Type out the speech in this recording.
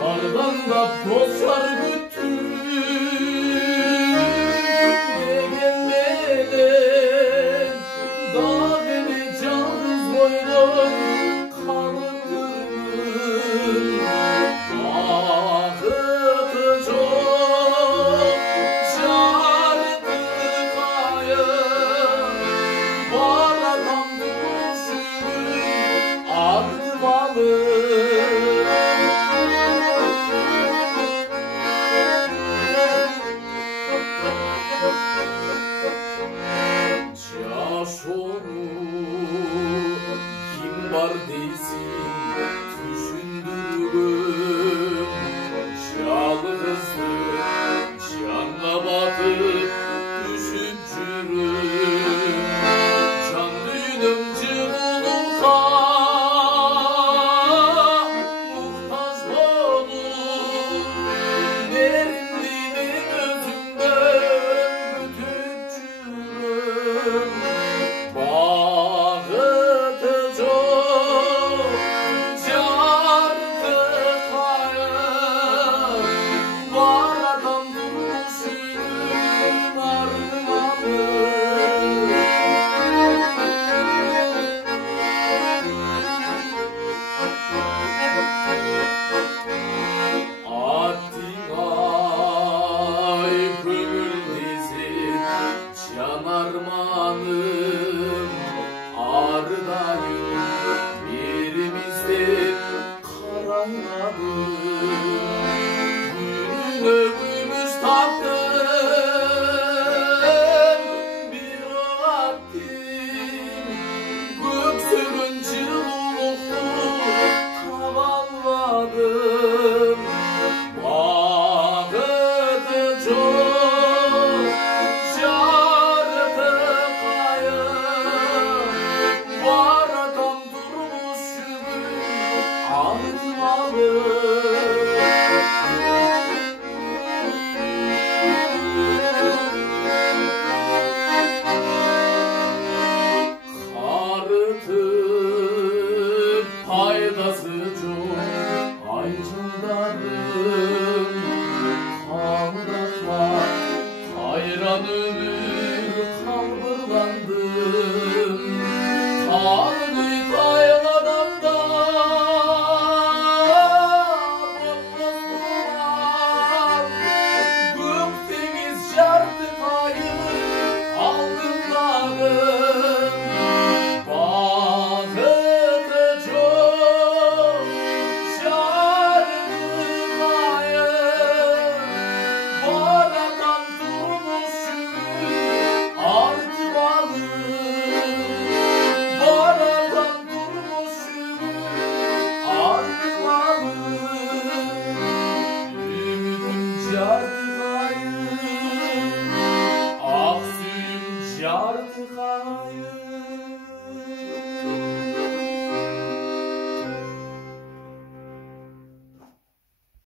Dardan da dostlar bütün gelmeden dağ beni yalnız boynum kalıptırdım. Vakıtı çok çarptı kayı baradan düşürüm ardımalı. Kim var değilsin düşündürüm yalnızdı canla batıp düşüncürüm can düğünüm cıvılığa muhtaç olur derinliğinin özümden bütüncürüm. Vakıtı çok çarptı kayı baradan durmuşum ardımalı. Attinay gönül dizin yanarmanım ardayım yerimizde karayalım. Gününü gümüş taktım bir vaktim göksümün cıvılıktı tavalladım. Vakıtı çok çarptı kayı baradan durmuşum ardımalı. Karıtıp paydası çok ayca